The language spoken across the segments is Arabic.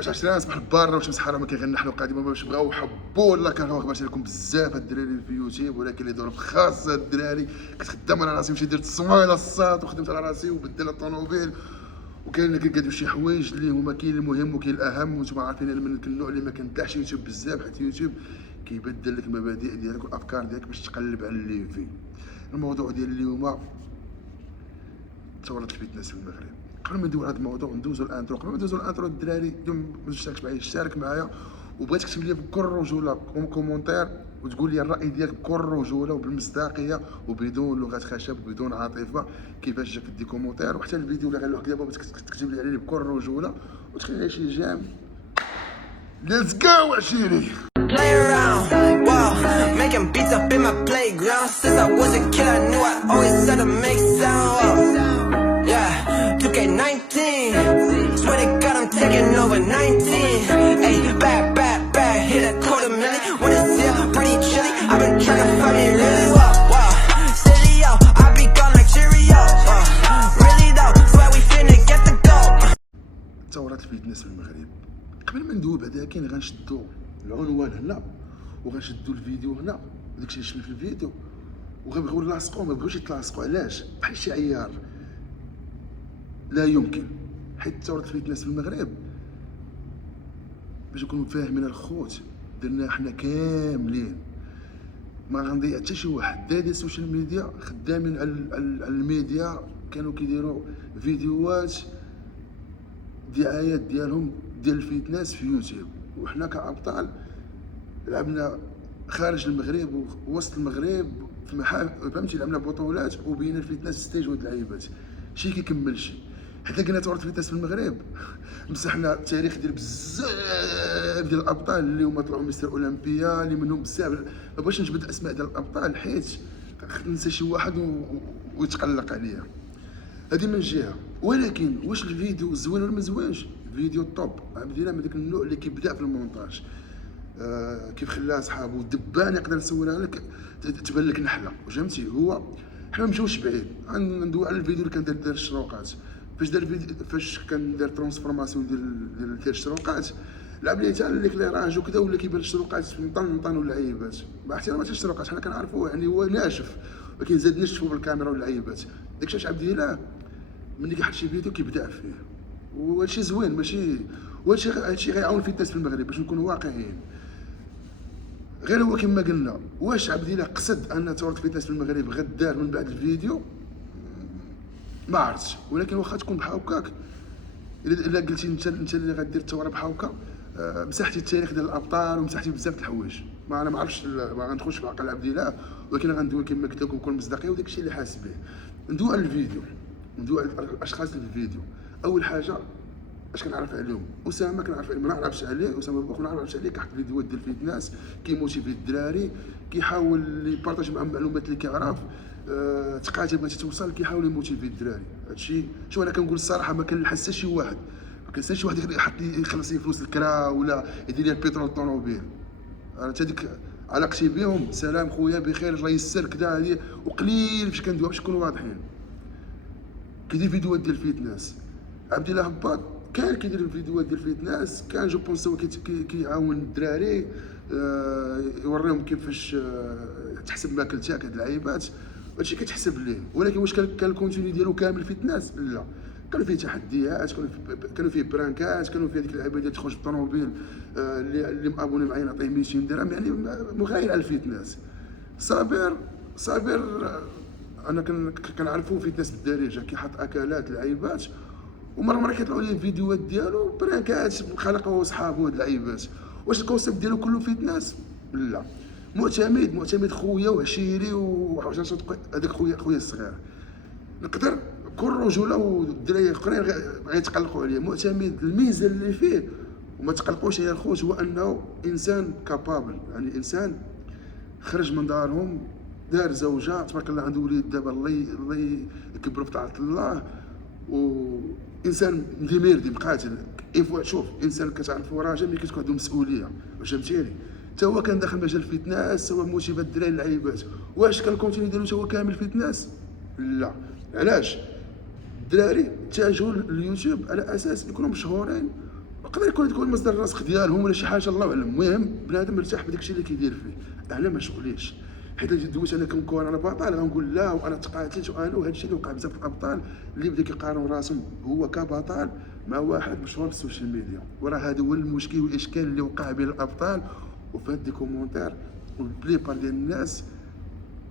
واش عرفتي انا صباح البار واش مسحاره ما كيغنى حنا قادمين باش بغاو حبوا ولا كانوا خبرت لكم بزاف هاد الدراري في يوتيوب، ولكن اللي ظروف خاصه هاد الدراري كنت خدام على راسي، مشيت درت الصمايله الصاد وخدمت على راسي وبدل الطوموبيل، وكاين اللي كيديروا شي حوايج اللي هما كاين المهم وكاين الاهم، وانتم عارفين انا من النوع اللي ما كنتاحش يوتيوب بزاف، حيت يوتيوب كيبدل لك المبادئ ديالك والافكار ديالك باش تقلب على اللي فيه. الموضوع ديال اليوم ثورة الفتنس في المغرب. قبل ما ندوي هذا الموضوع ندوزو الانترو، قبل ما ندوزو الانترو الدراري اليوم ما تشتركش معايا اشترك معايا، وبغيتك تكتب لي بكل رجوله كومونتير وتقول لي الراي ديالك بكل رجوله وبالمصداقيه وبدون لغه خشب وبدون عاطفه كيفاش جاك دي كومونتير، وحتى الفيديو اللي غنلوح دابا بغيتك تكتب لي عليه بكل رجوله وتخلي لي شي جيم. ليتس جو عشيري. Play around, wow, making beats up in my playground. Since I was a kid, I knew I always had to make sound. Wow. Yeah, 2K19. Swear to God, I'm taking over 19. Hey, bad, hit a $250,000. When it's here, pretty chilly. I've been trying to find me really wow, wow. Silly yo, I be gone like Cheerio. Really though, swear we finna get the goal. ثورة الفتنس في المغرب. قبل ما ندوي بعدا كاين غنشدو العنوان هنا وغنشدو الفيديو هنا، وداكشي اللي شفنا في الفيديو وغنبغيو نلاصقو، ما بغيوش يتلاصقوا. علاش؟ بحال شي عيار. لا يمكن، حيت ثورة الفتنس في المغرب باش نكونوا فاهمين الخوت درنا حنا كاملين، ما غنضيع حتى شي واحد. داير السوشيال ميديا خدامين على الميديا، كانوا كيديروا فيديوهات دعايات ديالهم ديال الفتنس في يوتيوب، وحنا كابطال لعبنا خارج المغرب ووسط المغرب في محافل، فهمتي، لعبنا بطولات وبينا الفتنس ستيج ود اللعيبات، شي كيكمل شي. حتى قلنا ثورة الفتنس في المغرب مسحنا التاريخ ديال بزاف ديال الابطال اللي هما طلعوا مستر اولمبيا، اللي منهم بزاف. ما بغيتش نجبد اسماء ديال الابطال حيت ننسى شي واحد ويتقلق عليا، هذه من جهه. ولكن واش الفيديو زوين ولا ما زوينش؟ الفيديو طوب. عبد الله من داك النوع اللي كيبدا في المونتاج، كيف خلاه صحابو دبان يقدر نسولها لك تبان لك نحله، فهمتي. هو حنا ما مشاوش بعيد، غندوي على الفيديو اللي كان دار الشروقات. فاش كان دار ترانسفورماسيون ديال الشروقات، لعب ليه حتى ليكليراج وكذا، ولا كيبان الشروقات مطنطن واللعيبات، مع احترامات الشروقات حنا كنعرفوه يعني هو ناشف، ولكن زاد نشفو بالكاميرا واللعيبات. داكشي علاش عبد الله ملي كيحط شي فيديو كيبدع فيه، وهادشي زوين. ماشي هادشي غيعاون الفتنس في المغرب باش نكونوا واقعيين. غير هو كما قلنا، واش عبد الله قصد ان ثورة الفتنس في المغرب غدار من بعد الفيديو؟ ما عرفتش، ولكن واخا تكون بحال هكاك، الا قلتي انت اللي غدير الثوره بحال هكا، مسحتي التاريخ ديال الابطال ومسحتي بزاف د الحوايج. ما انا ما عرفتش، ما غندخلش في عقل عبد الله، ولكن غندوي كما قلت لكم بكل مصداقيه وداك الشيء اللي حاس به. ندوي على الفيديو، ندوي على الاشخاص اللي في الفيديو. اول حاجه اش كنعرف عليهم؟ اسامه كنعرف عليه، ما نعرفش عليه. اسامه بوخ ما نعرفش عليه، كيحط فيديوهات ديال الفتنس، كيموتيفي الدراري، كيحاول يبارطاج معهم المعلومات اللي كيعرف. تقاتل بغيتي توصل كيحاول يموتيفي الدراري. هادشي شوف انا كنقول الصراحه، ما كنلحس حتى شي واحد، ما كنلحس شي واحد يحط يخلص لي فلوس الكرا ولا يدير لي البترول الطوموبيل. انا حتى ديك علاقتي بهم سلام خويا بخير الله يسر كذا، هذه وقليل باش كندويها باش نكونوا واضحين. كيدير فيديوهات ديال الفتنس عبد الله هباط، كان كيدير الفيديوهات ديال الفتنس، كان جو بونس هو كيعاون الدراري، يوريهم كيفاش تحسب ماكلتك هاد اللعيبات، هادشي كتحسب ليه. ولكن واش كان الكونتوني ديالو كامل فتنس؟ لا، كانوا فيه تحديات، كانوا فيه برانكات، كانوا فيه هذيك اللعيبه ديال تخرج بالطوموبيل، اللي مابوني معايا نعطيه 200 درهم، يعني مغاير على الفتنس. صابر انا كنعرفو فتنس بالدارجه، كيحط اكلات لعيبات، ومره كيطلعوا لي الفيديوهات ديالو برانكات خلقه هو وصحابو هاد اللعيبات. واش الكونسيبت ديالو كله فتنس؟ لا، معتمد خويا وعشيري هذاك خويا الصغير، نقدر بكل رجوله والدراري الاخرين غيتقلقوا عليه. معتمد الميزه اللي فيه وما تقلقوش يا الخوت هو انه انسان كابابل، يعني انسان خرج من دارهم، دار زوجه تبارك الله، عنده وليد دابا الله يكبروا في طاعه الله، وانسان مدير مقاتل. شوف انسان كتعرفو راجل ملي كتكون عنده مسؤوليه، فهمتيني. حتى هو كان داخل مجال الفتنس، هو موتيفا الدراري اللعيبات. واش كان الكونتيني ديالو هو كامل فتنس؟ لا. علاش؟ الدراري اتجهوا لليوتيوب على اساس يكونوا مشهورين يقدر يكون مصدر الرزق ديالهم ولا شي حاجه الله اعلم. المهم بنادم مرتاح بداك الشيء اللي كيدير فيه، انا ما شغليش. حيت دويت انا كنكون انا بطل غنقول لا وانا تقاتلت وانا، وهذا الشيء اللي وقع بزاف الابطال اللي بدا كيقارنوا راسهم هو كبطل مع واحد مشهور في السوشيال ميديا. وراه هذا هو المشكل والاشكال اللي وقع بين الابطال. وفي هاد الكومونتير والبليبار ديال الناس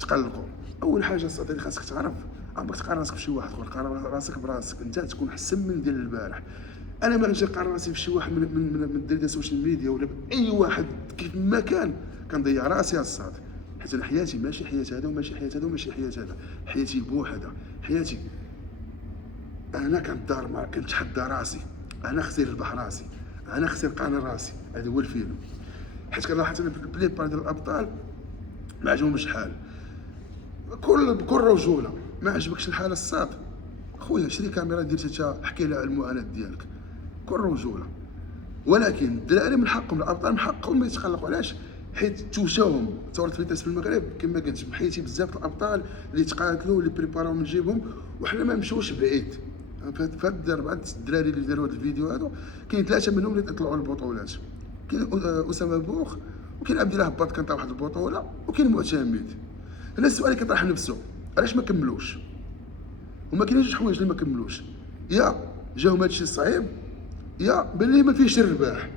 تقلقوا. اول حاجه صاحبي خاصك تعرف، عمرك تقارن راسك بشي واحد اخر، قارن راسك براسك انت تكون احسن من ديال البارح. انا ما غنجي نقارن راسي بشي واحد من الدراري السوشيال ميديا ولا باي واحد كيف ما كان. كنضيع راسي الصاد، حيت انا حياتي ماشي حياه هذا وماشي حياه هذا وماشي حياه هذا، حياتي بوحدها. حياتي انا كنتدار مع كنتحدى راسي، انا خسر ربح راسي، انا خسر قانون راسي. هذا هو الفيلم. حيت كنلاحظ انا في البليبار ديال الابطال ما عجبهمش الحال، بكل رجوله. ما عجبكش الحال الصاد خويا شري كاميرا دير حتى حكي لها على المعاناه ديالك بكل رجوله. ولكن الدراري من حقهم، الابطال من حقهم ما يتقلقوا. علاش؟ حيت توشاهم ثوره فيتاس في المغرب كما قلت، محيتي بزاف الابطال اللي تقاتلوا اللي بريباراو من جيبهم، وحنا ما نمشيوش بعيد. في هاد 4 الدراري اللي داروا هاد الفيديو هادو كاين 3 منهم اللي طلعوا البطولات. كاين اسامه بوخ، وكاين عبد الله هباط كان طلع واحد البطوله، وكاين معتمد. هنا السؤال اللي كيطرح نفسه، علاش ما كملوش؟ وما كاينش جوج حوايج اللي ما كملوش، يا جاهم هادشي صعيب يا باللي ما فيهش الرباح.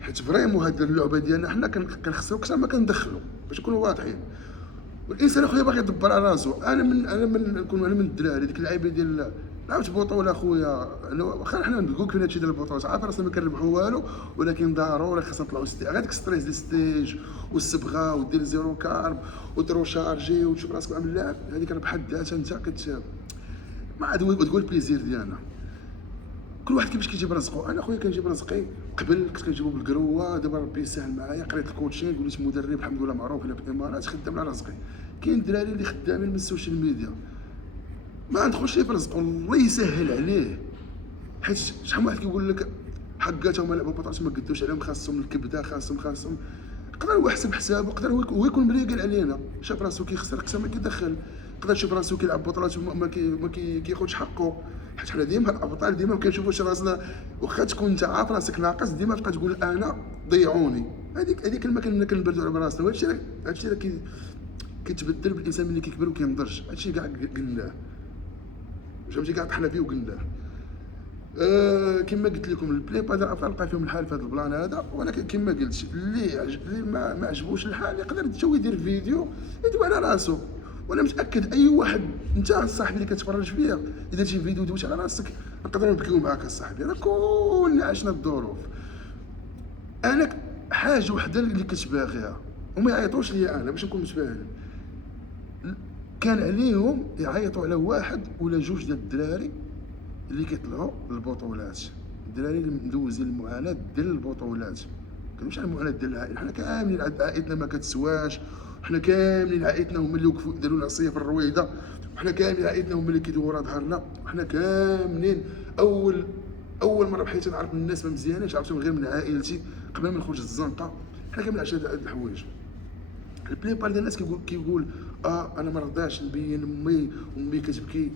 حيت فريمون هاد اللعبه ديالنا حنا كنخسروا اكثر ما كندخلوا، باش نكونوا واضحين. والانسان اخويا باغي يدبر على راسو. انا من الدراري ديك اللعيبه ديال لعبت بطوله اخويا، واخا حنا نقولك فين هادشي ديال البطولات، عارف راسنا ما كنربحوا والو، ولكن ضروري خاصنا نطلعوا غير ديك ستريس ديال ستيج والصبغه ودير زيرو كارب وترو شارجي وتشوف راسك عامل لاعب، هذيك راه بحد ذاتها انت ما عاد تقول بليزير ديالنا. كل واحد كيفاش كيجيب رزقو. انا خويا كنجيب رزقي قبل كنت كنجيبو بالقروه، دابا ربي يسهل معايا، قريت الكوتشينغ وليت مدرب الحمد لله معروف هنا في الامارات، خدام على رزقي. كاين الدراري اللي خدامين من السوشيال ميديا ما ندخلش ليه في رزقو، الله يسهل عليه. حيت شحال من واحد كيقول لك حقاتهم لعبوا بطاطس ما قدوش عليهم، خاصهم الكبده، خاصهم يقدر هو يحسب حسابه، يقدر هو يكون مريقل علينا، شاف راسو كيخسر اكثر ما كيدخل، يقدر يشوف راسو كيلعب بطولات ما كياخذش حقه. حيت حنا ديما الابطال ديما ما كنشوفوش راسنا، واخا تكون انت عارف راسك ناقص ديما تبقى تقول انا ضيعوني. هذيك كلمه كنبردوا على راسنا. وهذا الشيء اللي كيتبدل بالانسان ملي كيكبر وكينضج. هذا الشيء كاع قلناه، فهمتي، كاع طحنا فيه وقلناه. كما قلت لكم البليب هذا لقى فيهم الحال في هذا البلان هذا. ولكن كما قلت اللي ما عجبوش الحال يقدر حتى يدير فيديو يدوي على راسو. وانا متاكد اي واحد، انت الصاحبي اللي كتفرج فيا اذا شي فيديو دويت على راسك نقدروا نبكيو معاك الصاحبي. انا كلنا عشنا الظروف. انا حاجه وحده اللي كنت باغيها وما يعيطوش ليا انا باش نكون متفاهم، كان عليهم يعيطوا على واحد ولا جوج ديال الدراري اللي كيطلعوا للبطولات، الدراري اللي مدوزين المعاناه ديال البطولات. كنمشي على المعاناه ديال العائله، حنا كاملين عائلتنا ما كتسواش، حنا كاملين عائلتنا هما اللي وقفوا داروا العصيه في الرويضه، وحنا كاملين عائلتنا هما اللي كيدوروا ورا ظهرنا، وحنا كاملين اول مره بحياتي نعرف الناس ما مزيانينش، عرفتهم غير من عائلتي قبل ما نخرج الزنقه. حنا كاملين عشنا هاد الحوايج. البليبار ديال الناس كيقول انا ما رضاش نبين امي كتبكي.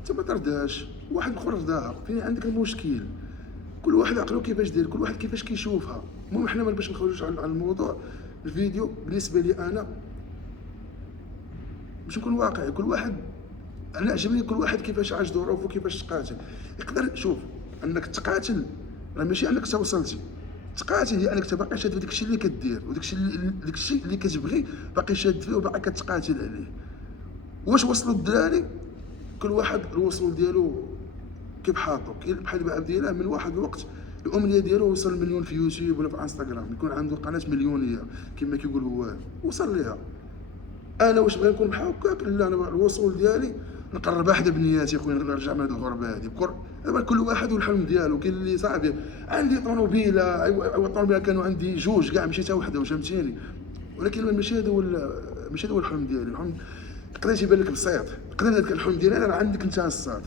انت ما ترضاش، واحد اخر رضاها. فين عندك المشكل؟ كل واحد عقلو كيفاش داير، كل واحد كيفاش كيشوفها. المهم حنا باش ما نخرجوش على الموضوع الفيديو. بالنسبه لي انا باش نكون واقعي، كل واحد انا عجبني كل واحد كيفاش عاش ظروفه وكيفاش تقاتل. يقدر شوف انك تقاتل راه ماشي انك توصلتي، تقاتل هي انك باقي شاد في داك الشيء اللي كدير وداك الشيء اللي كتبغي باقي شاد فيه وباقي كتقاتل عليه. واش وصلوا الدراري؟ كل واحد الوصول ديالو كيف حاطو، بحال الباب ديالها من واحد الوقت الامنيه ديالو وصل مليون في يوتيوب ولا في انستغرام، يكون عنده قناه مليونيه كما كيقول هو وصل ليها. انا واش بغي نكون بحال هكاك؟ لا، انا الوصول ديالي نقرب حدا بنياتي خويا، نرجع من هذه الغربه هذه دابا كل واحد والحلم ديالو. كاين اللي صاحبي عندي طوموبيله، ايوا الطوموبيله كانوا عندي جوج كاع مشيت وحده، فهمتيني، ولكن ماشي هذا هو الحلم ديالي. الحلم يقدر يبان لك بسيط، يقدر هذاك الحلم ديالي راه عندك انت الصاد،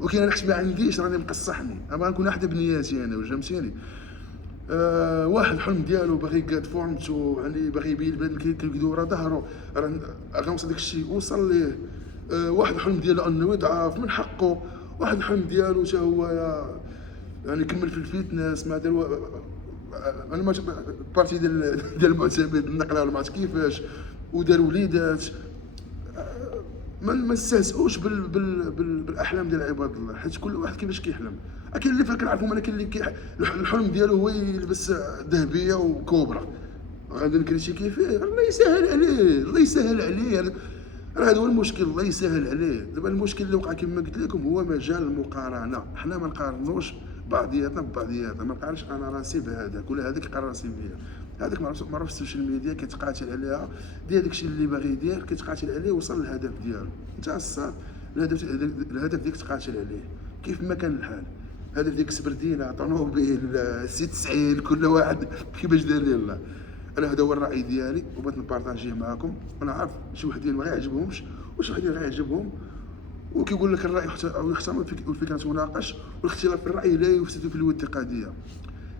ولكن انا حيت ما عنديش راني مقصحني، انا نكون حدا بنياتي انا، فهمتيني. واحد الحلم ديالو باغي يقاد فورمتو، يعني باغي يبين البلاد اللي كيدور ورا ظهرو راه غنوصل داك الشيء وصل ليه. واحد الحلم ديالو انه يضعف من حقه، واحد الحلم ديالو حتى هو يعني كمل في الفيتنس ما دار انا بارتي ديال المعتمد النقله ولا ما عرفت كيفاش، ودار وليدات. ما نستهزئوش بالاحلام ديال عباد الله، حيت كل واحد كيفاش كيحلم. كاين اللي كنعرفهم انا، كاين اللي الحلم ديالو هو يلبس ذهبيه وكوبرا، غادي نكريتي كيفاه. الله يسهل عليه، الله يسهل عليه. راه هذا هو المشكل، الله يسهل عليه. دابا المشكل اللي وقع كما قلت لكم هو مجال المقارنه. حنا ما نقارنوش بعضياتنا ببعضياتنا، ما نقارنش انا راسي بهذاك ولا هذاك يقارن راسي بيا. هذاك معروف في السوشيال ميديا كيتقاتل عليها، دير داكشي اللي باغي يدير كيتقاتل عليه وصل للهدف ديالو. انت الصاد الهدف ديالك تقاتل عليه كيف ما كان الحال. الهدف ديالك سبردينه طوموبيل سي 90 كل واحد كيفاش دار ليه الله. انا هذا هو الراي ديالي وبغيت نبارطاجيه معكم. انا عارف شي وحدين ما يعجبهمش وشي وحدين غيعجبهم، وكيقول لك الراي يحترم والفكره تناقش، والاختلاف في الراي لا يفسد في الود قضيه.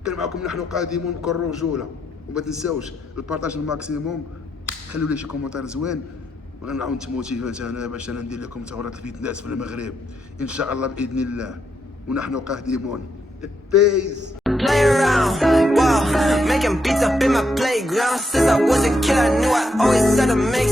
كان معكم نحن قادمون بكل رجوله، وما تنساوش البارطاج الماكسيموم. خلوا لي شي كومونتير زوين وغنعاود نتموتيفات انا باش انا ندير لكم ثورات الفتنس في المغرب ان شاء الله باذن الله، ونحن قادمون. بيس. Play around, wow, making beats up in my playground. Since I was a kid, I knew I always had to make